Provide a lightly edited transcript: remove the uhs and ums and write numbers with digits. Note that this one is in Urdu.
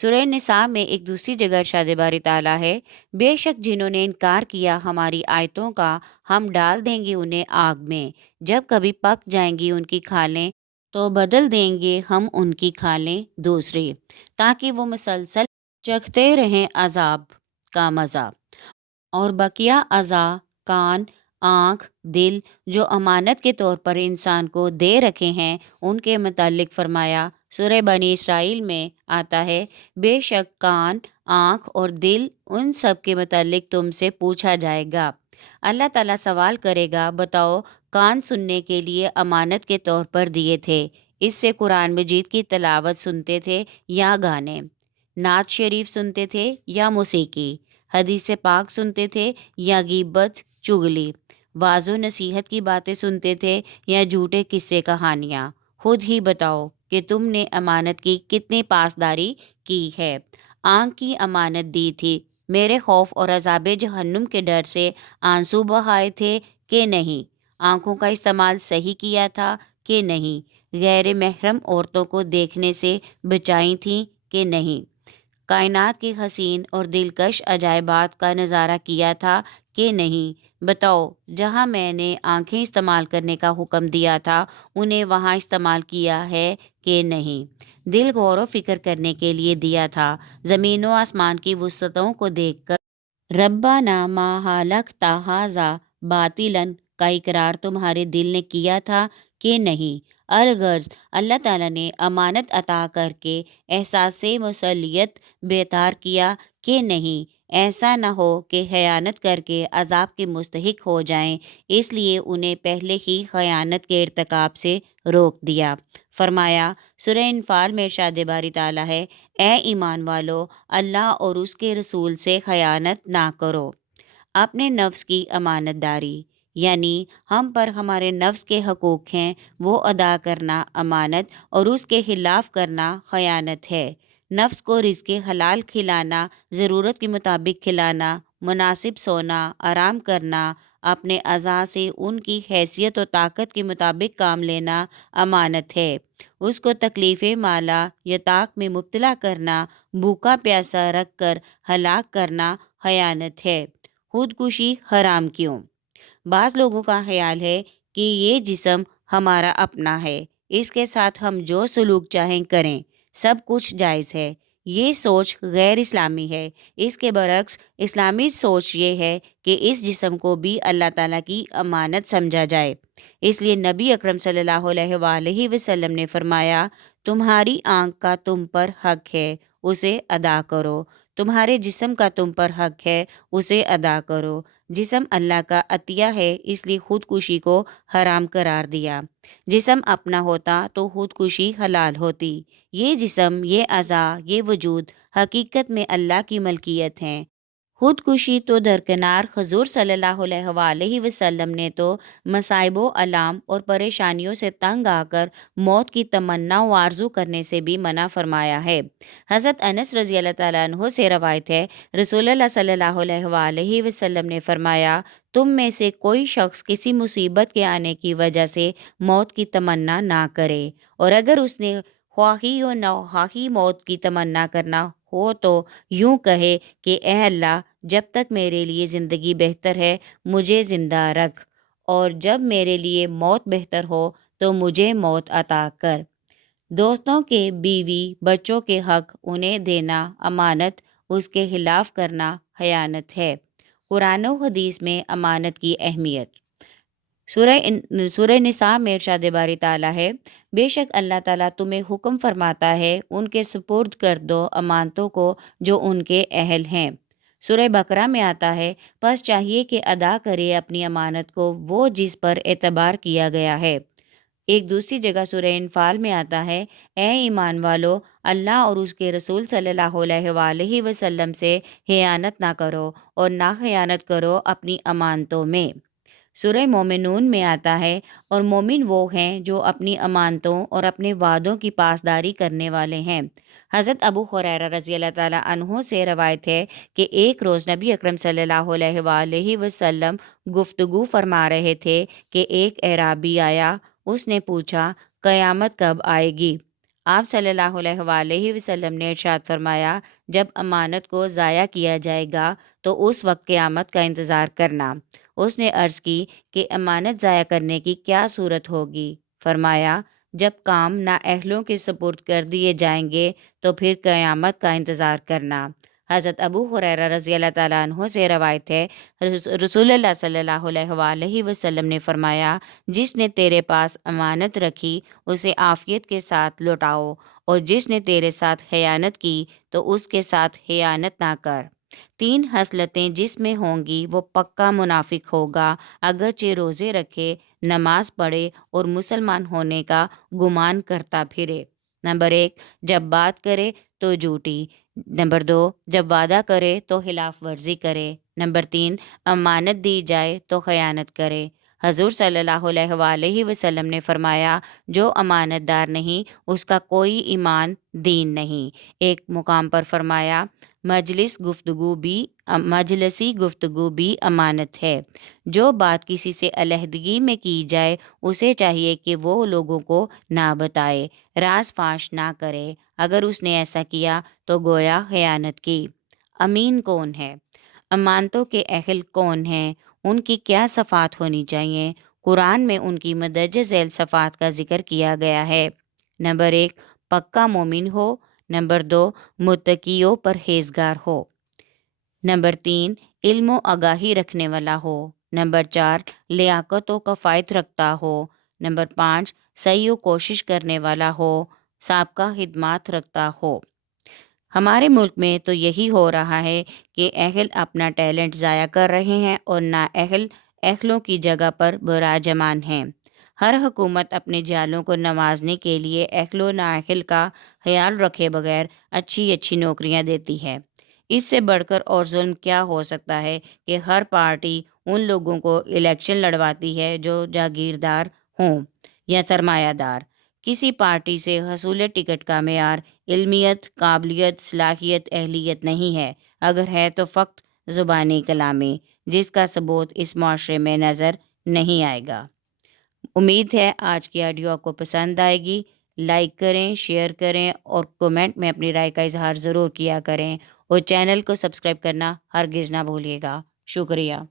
سورہ نساء میں ایک دوسری جگہ ارشاد باری تعالیٰ ہے، بے شک جنہوں نے انکار کیا ہماری آیتوں کا، ہم ڈال دیں گے انہیں آگ میں، جب کبھی پک جائیں گی ان کی کھالیں تو بدل دیں گے ہم ان کی کھالیں دوسری، تاکہ وہ مسلسل چکھتے رہیں عذاب کا مزہ۔ اور بقیہ اعضاء، کان، آنکھ، دل جو امانت کے طور پر انسان کو دے رکھے ہیں، ان کے متعلق فرمایا، سورہ بنی اسرائیل میں آتا ہے، بے شک کان، آنکھ اور دل، ان سب کے متعلق تم سے پوچھا جائے گا۔ اللہ تعالیٰ سوال کرے گا، بتاؤ کان سننے کے لیے امانت کے طور پر دیے تھے، اس سے قرآن مجید کی تلاوت سنتے تھے یا گانے، نعت شریف سنتے تھے یا موسیقی، حدیث پاک سنتے تھے یا غیبت، چغلی، واعظ و نصیحت کی باتیں سنتے تھے یا جھوٹے قصے کہانیاں؟ خود ہی بتاؤ کہ تم نے امانت کی کتنی پاسداری کی ہے۔ آنکھ کی امانت دی تھی، میرے خوف اور عذاب جہنم کے ڈر سے آنسو بہائے تھے کہ نہیں؟ آنکھوں کا استعمال صحیح کیا تھا کہ نہیں؟ غیر محرم عورتوں کو دیکھنے سے بچائی تھیں کہ نہیں؟ کائنات کی حسین اور دلکش عجائبات کا نظارہ کیا تھا کہ نہیں؟ بتاؤ جہاں میں نے آنکھیں استعمال کرنے کا حکم دیا تھا انہیں وہاں استعمال کیا ہے کہ نہیں؟ دل غور و فکر کرنے کے لیے دیا تھا، زمین و آسمان کی وسعتوں کو دیکھ کر ربنا ما خلقت ھذا باطلا کا اقرار تمہارے دل نے کیا تھا کہ نہیں؟ الغرض اللہ تعالیٰ نے امانت عطا کر کے احساس مسئولیت بیدار کیا کہ نہیں؟ ایسا نہ ہو کہ خیانت کر کے عذاب کے مستحق ہو جائیں، اس لیے انہیں پہلے ہی خیانت کے ارتکاب سے روک دیا۔ فرمایا، سورہ انفال میں ارشاد باری تعالیٰ ہے، اے ایمان والو، اللہ اور اس کے رسول سے خیانت نہ کرو۔ اپنے نفس کی امانت داری، یعنی ہم پر ہمارے نفس کے حقوق ہیں، وہ ادا کرنا امانت اور اس کے خلاف کرنا خیانت ہے۔ نفس کو رزق حلال کھلانا، ضرورت کے مطابق کھلانا، مناسب سونا، آرام کرنا، اپنے اعضاء سے ان کی حیثیت و طاقت کے مطابق کام لینا امانت ہے۔ اس کو تکلیف مالا یا طاق میں مبتلا کرنا، بھوکا پیاسا رکھ کر ہلاک کرنا خیانت ہے۔ خودکشی حرام کیوں؟ بعض لوگوں کا خیال ہے کہ یہ جسم ہمارا اپنا ہے، اس کے ساتھ ہم جو سلوک چاہیں کریں، سب کچھ جائز ہے۔ یہ سوچ غیر اسلامی ہے۔ اس کے برعکس اسلامی سوچ یہ ہے کہ اس جسم کو بھی اللہ تعالیٰ کی امانت سمجھا جائے۔ اس لیے نبی اکرم صلی اللہ علیہ وآلہ وسلم نے فرمایا، تمہاری آنکھ کا تم پر حق ہے، اسے ادا کرو۔ تمہارے جسم کا تم پر حق ہے، اسے ادا کرو۔ جسم اللہ کا عطیہ ہے، اس لیے خودکشی کو حرام قرار دیا۔ جسم اپنا ہوتا تو خودکشی حلال ہوتی۔ یہ جسم، یہ اعضاء، یہ وجود حقیقت میں اللہ کی ملکیت ہیں۔ خودکشی تو درکنار، حضور صلی اللہ علیہ وآلہ وسلم نے تو مصائب و آلام اور پریشانیوں سے تنگ آ کر موت کی تمنا و آرزو کرنے سے بھی منع فرمایا ہے۔ حضرت انس رضی اللہ تعالیٰ عنہ سے روایت ہے، رسول اللہ صلی اللہ علیہ وآلہ وسلم نے فرمایا، تم میں سے کوئی شخص کسی مصیبت کے آنے کی وجہ سے موت کی تمنا نہ کرے، اور اگر اس نے خواہی و ناخواہی موت کی تمنا کرنا ہو تو یوں کہے کہ اے اللہ، جب تک میرے لیے زندگی بہتر ہے مجھے زندہ رکھ، اور جب میرے لیے موت بہتر ہو تو مجھے موت عطا کر۔ دوستوں کے، بیوی، بچوں کے حق انہیں دینا امانت، اس کے خلاف کرنا خیانت ہے۔ قرآن و حدیث میں امانت کی اہمیت۔ سورہ نساء میں ارشاد باری تعالیٰ ہے، بے شک اللہ تعالیٰ تمہیں حکم فرماتا ہے ان کے سپرد کر دو امانتوں کو جو ان کے اہل ہیں۔ سورہ بقرہ میں آتا ہے، پس چاہیے کہ ادا کرے اپنی امانت کو وہ جس پر اعتبار کیا گیا ہے۔ ایک دوسری جگہ سورہ انفال میں آتا ہے، اے ایمان والو، اللہ اور اس کے رسول صلی اللہ علیہ وآلہ وسلم سے خیانت نہ کرو اور نہ خیانت کرو اپنی امانتوں میں۔ سورہ مومنون میں آتا ہے، اور مومن وہ ہیں جو اپنی امانتوں اور اپنے وعدوں کی پاسداری کرنے والے ہیں۔ حضرت ابو ہریرہ رضی اللہ تعالیٰ عنہ سے روایت ہے کہ ایک روز نبی اکرم صلی اللہ علیہ وآلہ وسلم گفتگو فرما رہے تھے کہ ایک اعرابی آیا، اس نے پوچھا، قیامت کب آئے گی؟ آپ صلی اللہ علیہ وآلہ وسلم نے ارشاد فرمایا، جب امانت کو ضائع کیا جائے گا تو اس وقت قیامت کا انتظار کرنا۔ اس نے عرض کی کہ امانت ضائع کرنے کی کیا صورت ہوگی؟ فرمایا، جب کام نااہلوں کے سپرد کر دیے جائیں گے تو پھر قیامت کا انتظار کرنا۔ حضرت ابو ہریرہ رضی اللہ تعالیٰ عنہ سے روایت ہے، رسول اللہ صلی اللہ علیہ وآلہ وسلم نے فرمایا، جس نے تیرے پاس امانت رکھی اسے عافیت کے ساتھ لوٹاؤ، اور جس نے تیرے ساتھ خیانت کی تو اس کے ساتھ خیانت نہ کر۔ 3 خصلتیں جس میں ہوں گی وہ پکا منافق ہوگا، اگرچہ روزے رکھے، نماز پڑھے اور مسلمان ہونے کا گمان کرتا پھرے۔ نمبر 1، جب بات کرے تو جھوٹی۔ نمبر 2، جب وعدہ کرے تو خلاف ورزی کرے۔ نمبر 3، امانت دی جائے تو خیانت کرے۔ حضور صلی اللہ علیہ وآلہ وسلم نے فرمایا، جو امانت دار نہیں اس کا کوئی ایمان دین نہیں۔ ایک مقام پر فرمایا، مجلسی گفتگو بھی امانت ہے۔ جو بات کسی سے علیحدگی میں کی جائے اسے چاہیے کہ وہ لوگوں کو نہ بتائے، راز فاش نہ کرے۔ اگر اس نے ایسا کیا تو گویا خیانت کی۔ امین کون ہے؟ امانتوں کے اہل کون ہیں؟ ان کی کیا صفات ہونی چاہیے؟ قرآن میں ان کی مندرجہ ذیل صفات کا ذکر کیا گیا ہے۔ نمبر 1، پکا مومن ہو۔ نمبر 2، متقی و پرہیزگار ہو۔ نمبر 3، علم و آگاہی رکھنے والا ہو۔ نمبر 4، لیاقت و کفایت رکھتا ہو۔ نمبر 5، سعی و کوشش کرنے والا ہو، سابقہ خدمات رکھتا ہو۔ ہمارے ملک میں تو یہی ہو رہا ہے کہ اہل اپنا ٹیلنٹ ضائع کر رہے ہیں اور نااہل اہلوں کی جگہ پر براجمان ہیں۔ ہر حکومت اپنے جالوں کو نوازنے کے لیے اہل و نااہل کا خیال رکھے بغیر اچھی نوکریاں دیتی ہے۔ اس سے بڑھ کر اور ظلم کیا ہو سکتا ہے کہ ہر پارٹی ان لوگوں کو الیکشن لڑواتی ہے جو جاگیردار ہوں یا سرمایہ دار۔ کسی پارٹی سے حصول ٹکٹ کا معیار علمیت، قابلیت، صلاحیت، اہلیت نہیں ہے، اگر ہے تو فقط زبانی کلامی، جس کا ثبوت اس معاشرے میں نظر نہیں آئے گا۔ امید ہے آج کی آڈیو آپ کو پسند آئے گی۔ لائک کریں، شیئر کریں اور کومنٹ میں اپنی رائے کا اظہار ضرور کیا کریں، اور چینل کو سبسکرائب کرنا ہرگز نہ بھولیے گا۔ شکریہ۔